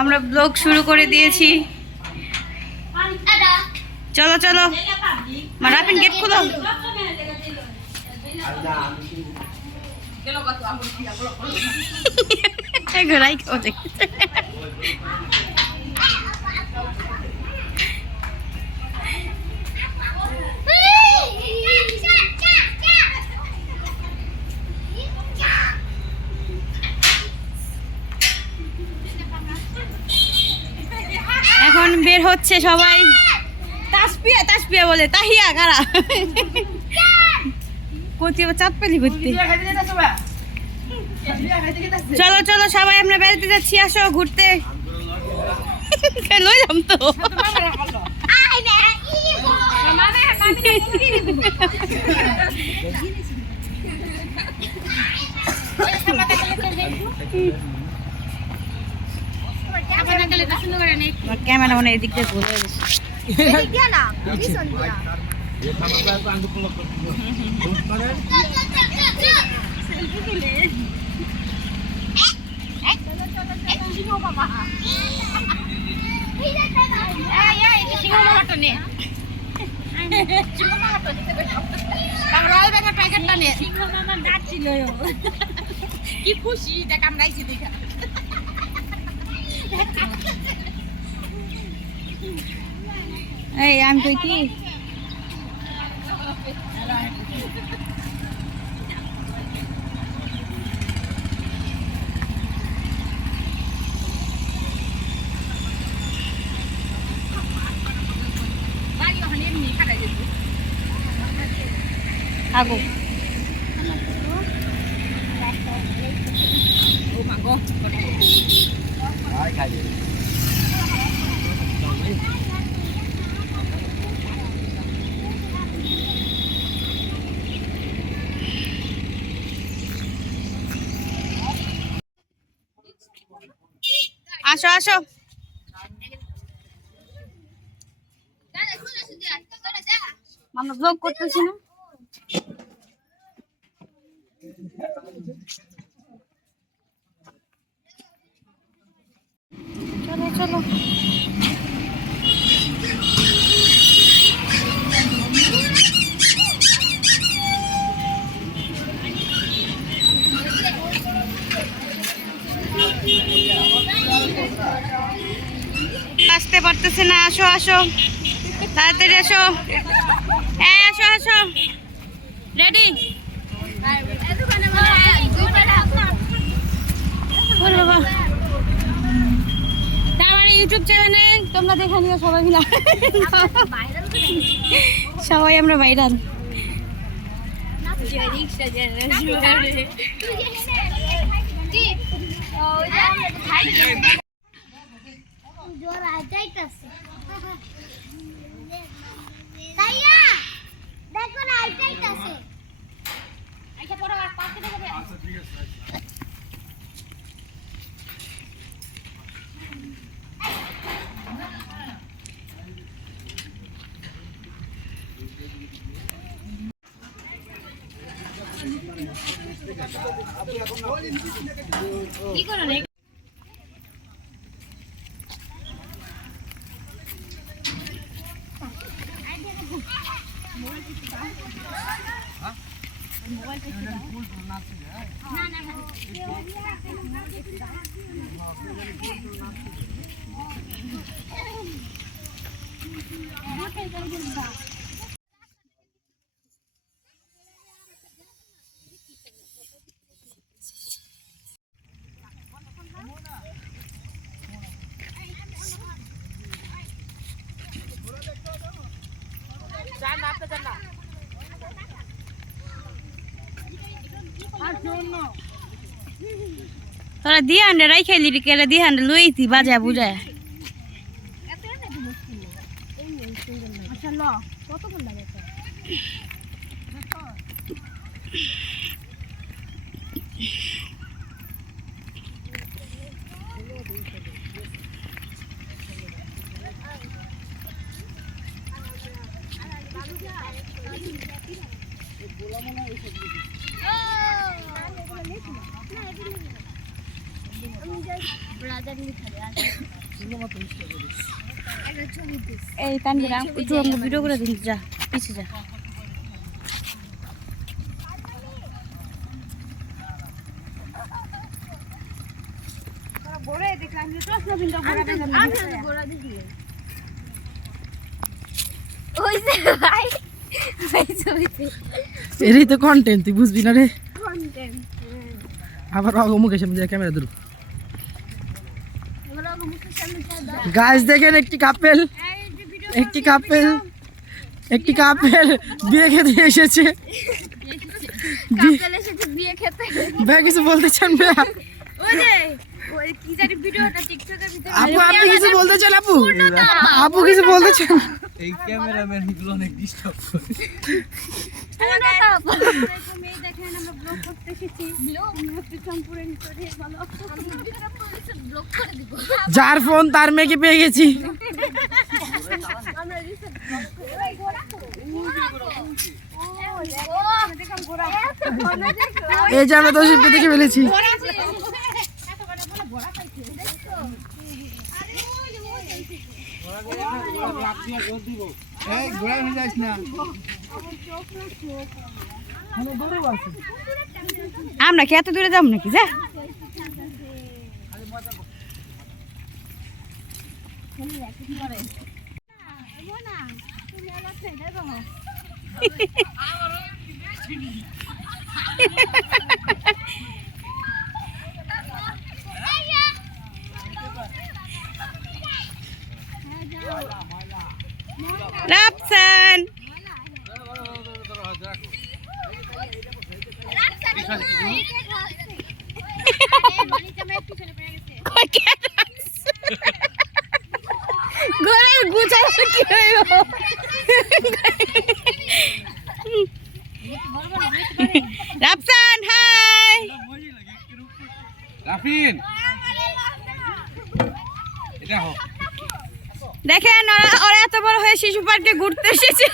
আমরা ব্লগ শুরু করে দিয়েছি। চলো চলো রাফিন গেট খুলো। এখন বের হচ্ছে সবাই। তাসপিয়া তাসপিয়া বলে তাহিয়া কারা কোথায় চাঁদ পেলি ঘুরতে। চলো চলো সবাই আমরা বেড়াতে যাচ্ছি, আসো ঘুরতে। লইলাম তো ক্যামেরা মানে এদিক দিয়ে ভুল হয়ে গেছে। কি খুশি দেখ কামড়াইছি দেখা। এই আমি কই কি আগো আসো আসো। আমরা ব্লগ করতেছি না। চলো চলো আসতে পারতেছে না। আসো আসো তাড়াতাড়ি আসো। হ্যাঁ আসো আসো রেডি। আমার ইউটিউব চ্যানেলে তোমরা দেখে নিও সবাই মিলে। সবাই আমরা ভাইরাল। কি করো না তোরা দিয়ে আন্ডে রাই খাইলি রে কেলে দিয়ে আন্ডে লইতি বাজা বুঝায়। আচ্ছা ল কত কোন লাগে তো এই কান্দিরা একটু ভিডিও করে দিন, যা পিছিয়ে যা। এরই তো কন্টেন্ট, তুই বুঝবি না রে। আবার মুখের সামনে ক্যামেরা ধরু। গাছ দেখেন, একটি কাপেল বিয়ে খেতে এসেছে। ভাই কিছু বলতে চান ভাইয়া? আপু আপনি কিছু বলতে চান? আপু কিছু বলতে চান? এই ক্যামেরাম্যান গুলো অনেক ডিস্টার্ব করে। যার ফোন তার মেয়েকে পেয়ে গেছি। এই যে আমরা 10 মিনিট দেখে ফেলেছি। আমরা কি এত দূরে যাবো নাকি? যা রাফসান ঘরে গুছাই কি হইল? রাফসান হাই। রাফিন এটা হোক। দেখেন ওরা এত বড় হয়ে শিশু পার্কে ঘুরতে এসেছে।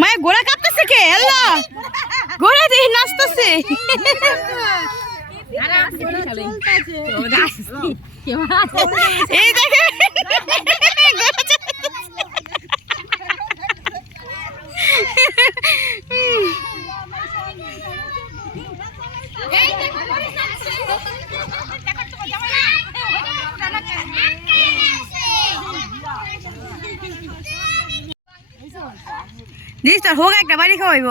মায়ের ঘোড়া কাঁপতেছে কে? আল্লাহ, ঘোড়া দেখি নাচতেছে। এই দেখে দিস তোর হোক একটা বাড়ি খাওয়াইব।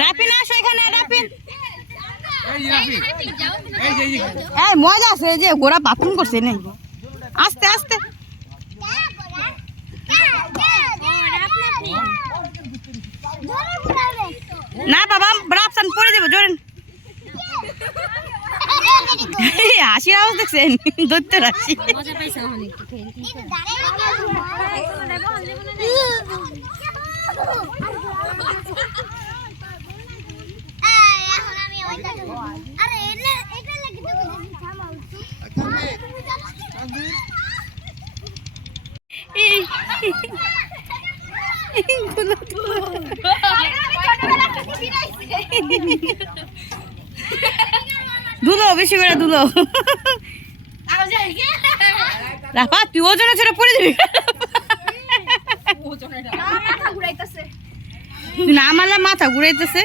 রাপিন আসো এখানে, রাপিন। এই মজা আছে যে গোরা বাথরুম করছে নেই, আস্তে আস্তে। না বাবা, রাফসান পরে দেবো জোরেন। হাসির আওয়াজ দেখছেন? ধরতে রাখছি। ধুলো বেশি করে ধুলো। রাফা তুই ওজনে ছেড়ে পড়ে দিবি। না মারলে মাথা ঘুরাইতেছে।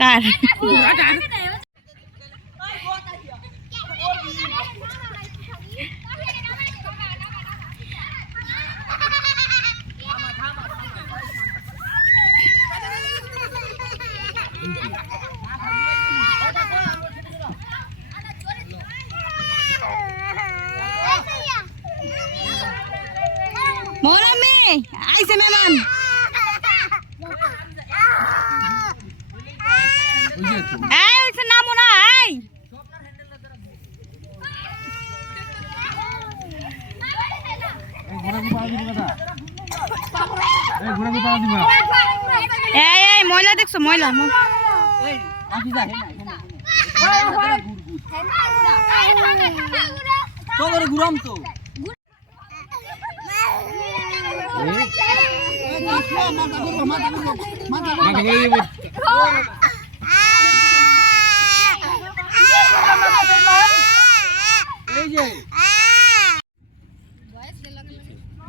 কার মোরা মেয়ে আইছে মেহমান। এই উঠে নামো না, এই এই এই ময়লা দেখছো, ময়লা ঘুরাম তো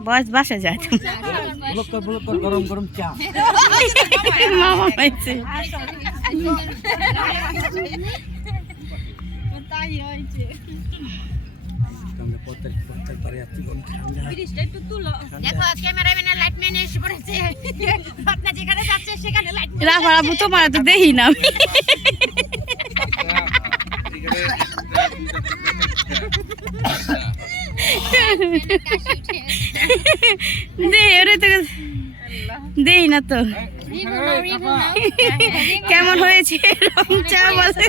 বয়স বাসা যায় গরম গরম চা মামা পাইছে। দেখো ক্যামেরাম্যানের লাইট ম্যান এসে পড়েছে। আপনি যেখানে যাচ্ছে সেখানে লাইট রাফা আপু তোমার তো দেখি না দেই না তো। কেমন হয়েছে রং চা বলে?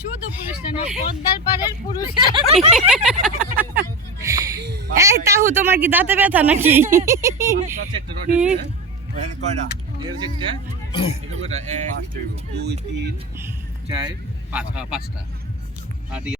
শুধু পুরুষটা না, পদ্মার পাড়ের পুরুষ। এই তাহু তোমার কি দাঁতে ব্যথা নাকি? কয়টা এর একটা এটা কয়টা 1 2 3 4 5 5টা।